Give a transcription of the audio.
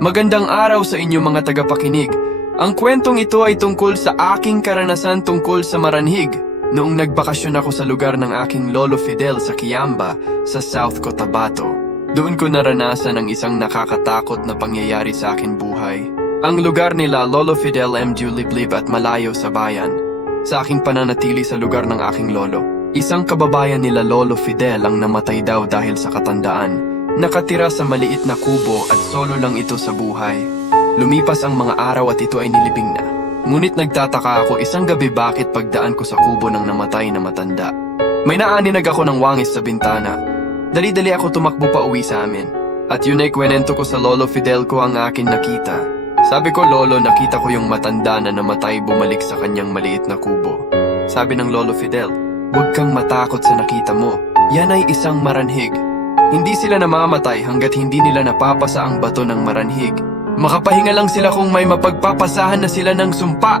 Magandang araw sa inyo mga tagapakinig. Ang kwentong ito ay tungkol sa aking karanasan tungkol sa maranhig noong nagbakasyon ako sa lugar ng aking Lolo Fidel sa Kiamba sa South Cotabato. Doon ko naranasan ang isang nakakatakot na pangyayari sa aking buhay. Ang lugar nila Lolo Fidel medyo liblib at malayo sa bayan. Sa aking pananatili sa lugar ng aking lolo, isang kababayan nila Lolo Fidel ang namatay daw dahil sa katandaan. Nakatira sa maliit na kubo at solo lang ito sa buhay. Lumipas ang mga araw at ito ay nilibing na. Ngunit nagtataka ako isang gabi bakit pagdaan ko sa kubo ng namatay na matanda. May naaninag ako ng wangis sa bintana. Dali-dali ako tumakbo pa uwi sa amin. At yun ay kwenento ko sa Lolo Fidel ko ang akin nakita. Sabi ko, Lolo, nakita ko yung matanda na namatay bumalik sa kanyang maliit na kubo. Sabi ng Lolo Fidel, huwag kang matakot sa nakita mo. Yan ay isang maranhig. Hindi sila namamatay hanggat hindi nila napapasa ang bato ng maranhig. Makapahinga lang sila kung may mapagpapasahan na sila ng sumpa.